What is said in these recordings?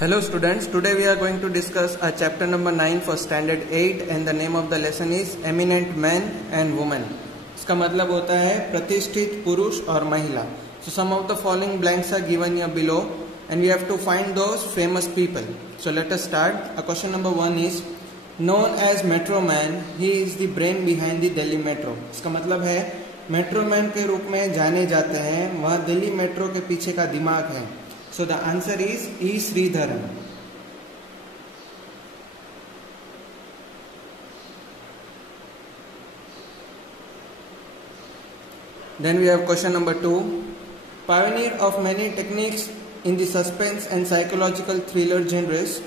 Hello students, today we are going to discuss chapter number 9 for standard 8 and the name of the lesson is eminent men and women. इसका मतलब होता है प्रतिष्ठित पुरुष और महिला. So some of the following blanks are given here below and we have to find those famous people. So let us start. Question number 1 is known as Metro Man, he is the brain behind the Delhi Metro. इसका मतलब है metro man के रूप में जाने जाते हैं, वह दिल्ली मेट्रो के पीछे का दिमाग है. So the answer is E. Sridharan. Then we have question number 2. Pioneer of many techniques in the suspense and psychological thriller genres,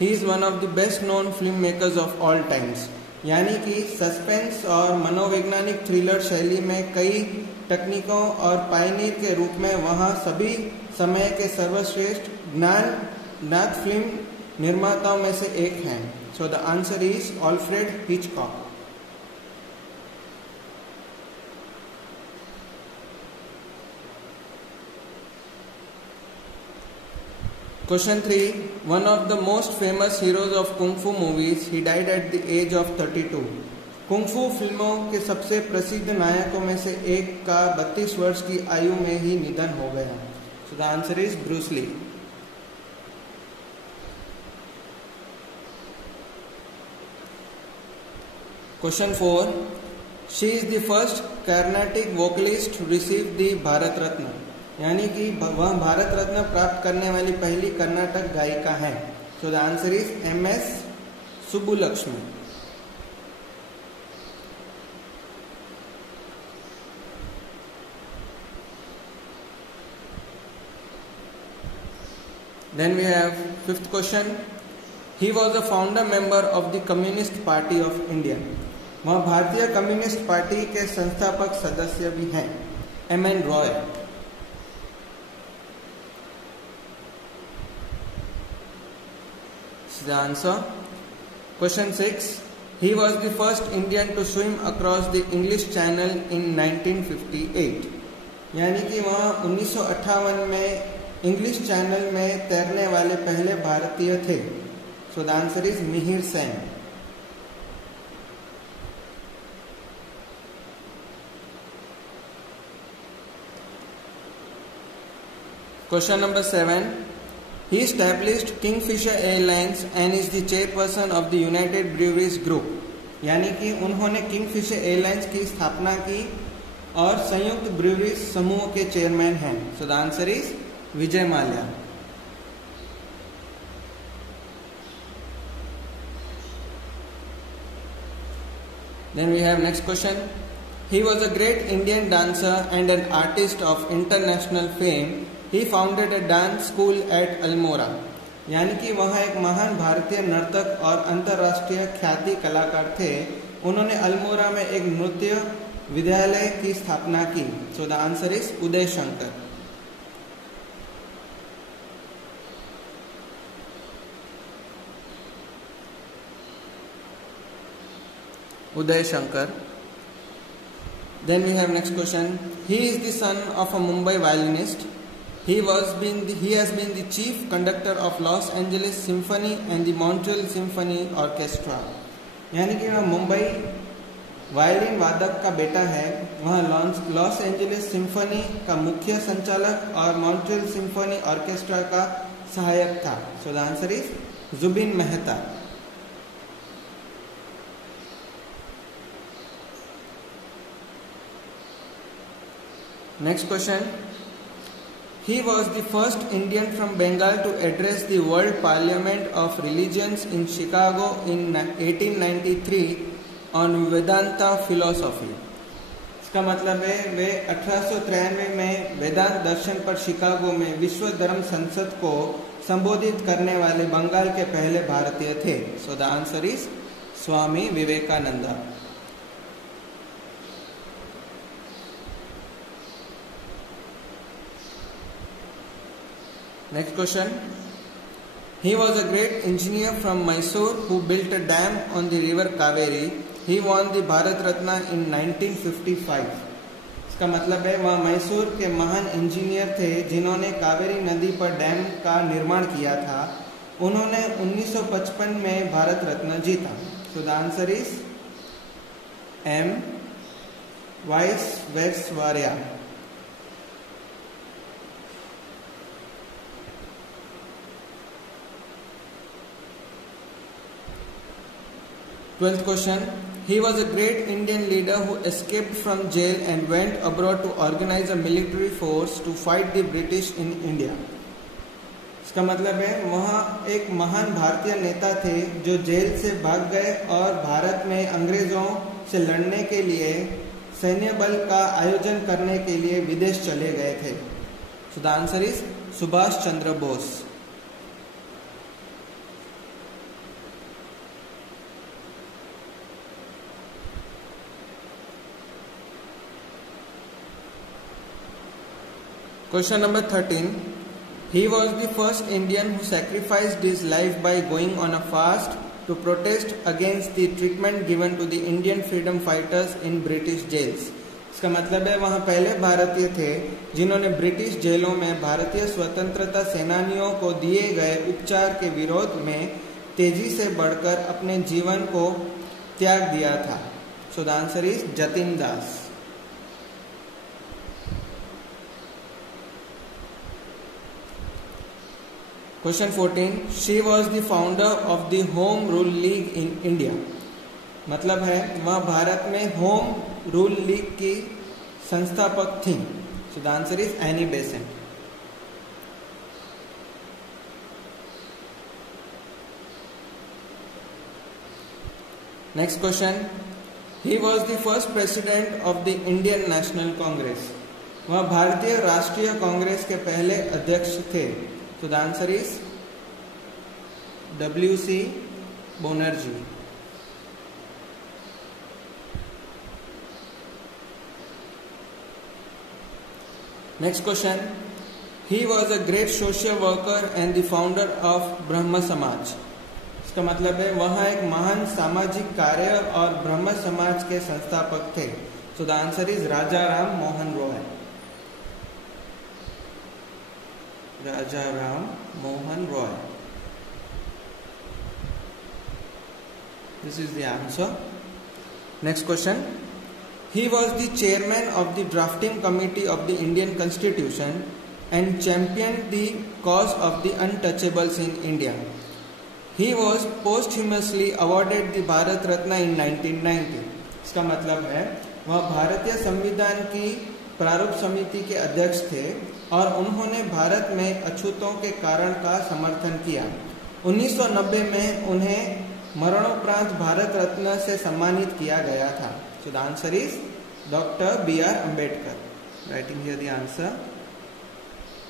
he is one of the best known filmmakers of all times. यानी कि suspense और मनोवैज्ञानिक thriller शैली में कई तकनीकों और Pioneer के रूप में वहाँ सभी समय के सर्वश्रेष्ठ ज्ञात फिल्म निर्माताओं में से एक हैं. So the answer is Alfred Hitchcock. Question 3. One of the most famous heroes of Kung Fu movies, he died at the age of 32. Kung फू फिल्मों के सबसे प्रसिद्ध नायकों में से एक का 32 वर्ष की आयु में ही निधन हो गया. So the answer is Bruce Lee. Question 4. She is the first Carnatic vocalist to receive the Bharat Ratna. यानी कि वह भारत रत्न प्राप्त करने वाली पहली कर्नाटक गायिका है. सो the answer is MS Subbulakshmi. Then we have fifth question. He was a founder member of the Communist Party of India. वह भारतीय कम्युनिस्ट पार्टी के संस्थापक सदस्य भी हैं. MN Roy. The answer. Question 6. He was the first Indian to swim across the English Channel in 1958. यानी कि वह 1958 में इंग्लिश चैनल में तैरने वाले पहले भारतीय थे. So the answer is Mihir Sen. Question number 7. He established Kingfisher Airlines and is the chairperson of the United Breweries Group. यानी कि उन्होंने किंगफिशर एयरलाइंस की स्थापना की और संयुक्त ब्रूअरीज समूह के चेयरमैन हैं. So the answer is Vijay Mallya. Then we have next question. He was a great Indian dancer and an artist of international fame. He founded a dance school at Almora. यानी कि वह एक महान भारतीय नर्तक और अंतर्राष्ट्रीय ख्याति कलाकार थे. उन्होंने अल्मोरा में एक नृत्य विद्यालय की स्थापना की. सो the answer is Uday Shankar. Uday Shankar. Then we have next question. He is the son of a Mumbai violinist. He has been the chief conductor of Los Angeles Symphony and the Montreal Symphony Orchestra. यानी कि वह Mumbai violin वादक का बेटा है. वह Los Angeles symphony का मुख्य संचालक और मॉन्ट्रियल सिम्फनी ऑर्केस्ट्रा का सहायक था. So the answer is Zubin Mehta. Next question. He was the first Indian from Bengal to address the World Parliament of Religions in Chicago in 1893 on Vedanta philosophy. इसका मतलब है वे 1893 में वेदांत दर्शन पर शिकागो में विश्व धर्म संसद को संबोधित करने वाले बंगाल के पहले भारतीय थे. So the answer is Swami Vivekananda. Next question. He was a great engineer from Mysore who built a dam on the river Kaveri. He won the Bharat Ratna in 1955. इसका मतलब है वह मैसूर के महान इंजीनियर थे जिन्होंने कावेरी नदी पर डैम का निर्माण किया था उन्होंने 1955 में भारत रत्न जीता? So the answer is M Visvesvaraya. Twelfth question. He was a great Indian leader who escaped from jail and went abroad to organize a military force to fight the British in India. इसका मतलब है वहाँ एक महान भारतीय नेता थे जो जेल से भाग गए और भारत में अंग्रेजों से लड़ने के लिए सैन्य बल का आयोजन करने के लिए विदेश चले गए थे। So the answer is Subhash Chandra Bose. Question number 13. He was the first Indian who sacrificed his life by going on a fast to protest against the treatment given to the Indian freedom fighters in British jails. इसका मतलब है वहाँ पहले भारतीय थे जिन्होंने British जेलों में भारतीय स्वतंत्रता सेनानियों को दिए गए उपचार के विरोध में तेजी से बढ़कर अपने जीवन को त्याग दिया था। So the answer is Jatin Das. Question 14. She was the founder of the Home Rule League in India. मतलब है वह भारत में होम रूल लीग की संस्थापक थी। सो the answer is Annie Besant. Next question. He was the first president of the Indian national Congress. वह भारतीय राष्ट्रीय कांग्रेस के पहले अध्यक्ष थे। So the answer is W.C. Banerjee. Next question. He was a great social worker and the founder of Brahma Samaj. इसका मतलब है वह एक महान सामाजिक कार्य और ब्रह्म समाज के संस्थापक थे। So the answer is Raja Ram Mohan Roy. Raja Ram Mohan Roy. This is the answer. Next question. He was the chairman of the drafting committee of the Indian Constitution and championed the cause of the untouchables in India. He was posthumously awarded the Bharat Ratna in 1990. इसका मतलब है वह भारतीय संविधान की प्रारूप समिति के अध्यक्ष थे और उन्होंने भारत में अछूतों के कारण का समर्थन किया। 1990 में उन्हें मरणोपरांत भारत रत्न से सम्मानित किया गया था। So the answer is doctor B R Ambedkar. Writing here the answer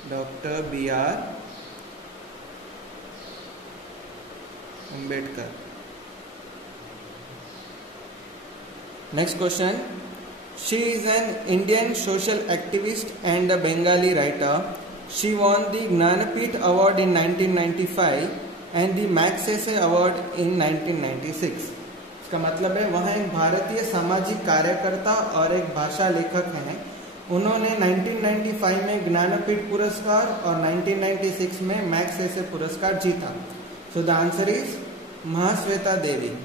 doctor B R Ambedkar. Next question. She is an Indian social activist and a Bengali writer. She won the Gnanapith Award in 1995 and the Magsaysay Award in 1996. इसका मतलब है वह एक भारतीय सामाजिक कार्यकर्ता और एक भाषा लेखक हैं। उन्होंने 1995 में ज्ञानपीठ पुरस्कार और 1996 में मैग्सेसे पुरस्कार जीता। So the answer is Mahasweta Devi.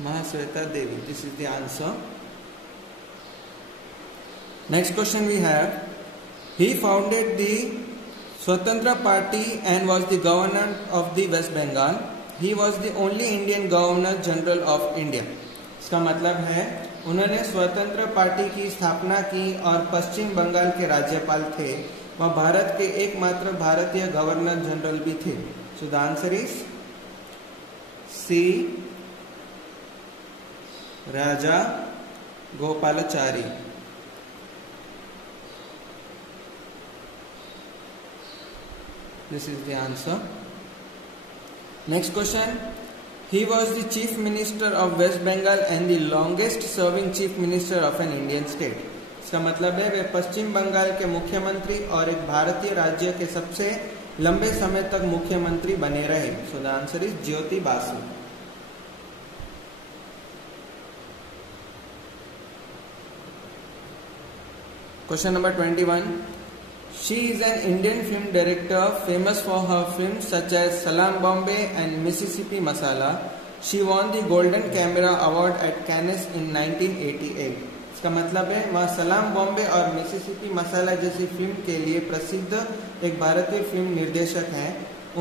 Mahasweta Devi. This is the answer. Next question we have. He founded the Swatantra Party and was the governor of the West Bengal. He was the only Indian Governor General of India. इसका मतलब है उन्होंने स्वतंत्र party की स्थापना की और पश्चिम बंगाल के राज्यपाल थे। वह भारत के एकमात्र भारतीय गवर्नर जनरल भी थे। So the answer is C Raja Gopalachari. This is the answer. Next question. He was the Chief Minister of West Bengal and the longest serving Chief Minister of an Indian state. इसका मतलब है वे पश्चिम बंगाल के मुख्यमंत्री और एक भारतीय राज्य के सबसे लंबे समय तक मुख्यमंत्री बने रहे। सो the answer is Jyoti Basu. Question number 21. She is an Indian film director famous for her films such as Salaam Bombay and Mississippi Masala. She won the Golden Camera Award at Cannes in 1988. इसका मतलब है वह सलाम बॉम्बे और Mississippi मसाला जैसी film के लिए प्रसिद्ध एक भारतीय फिल्म निर्देशक हैं।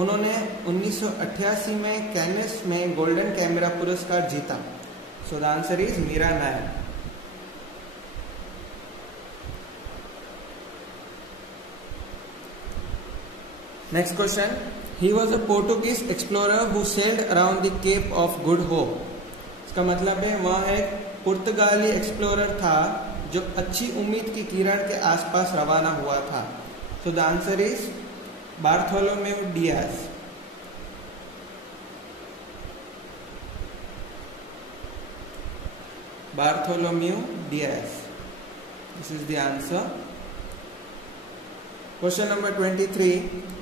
उन्होंने 1988 में कैनस में गोल्डन कैमरा पुरस्कार जीता। So the answer is Mira Nair. Next question. He was a Portuguese explorer who sailed around the Cape of Good Hope. इसका मतलब है वह एक पुर्तगाली एक्सप्लोरर था जो अच्छी उम्मीद की किरण के आसपास रवाना हुआ था। So the answer is Bartholomew Diaz. Bartholomew Diaz. This is the answer. Question number 23.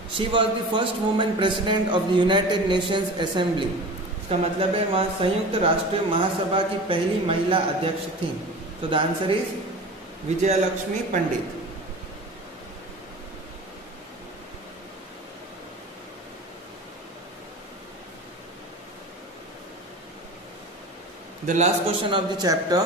She was the first woman president of the United Nations Assembly. इसका मतलब है वह संयुक्त राष्ट्र महासभा की पहली महिला अध्यक्ष थी। तो the answer is Vijayalakshmi Pandit. The last question of the chapter.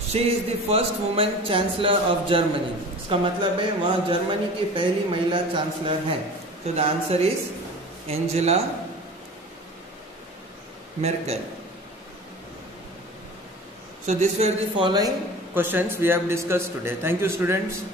She is the first woman chancellor of Germany. इसका मतलब है वह जर्मनी की पहली महिला चांसलर हैं। तो the answer is Angela Merkel. So these were the following questions we have discussed today. Thank you, students.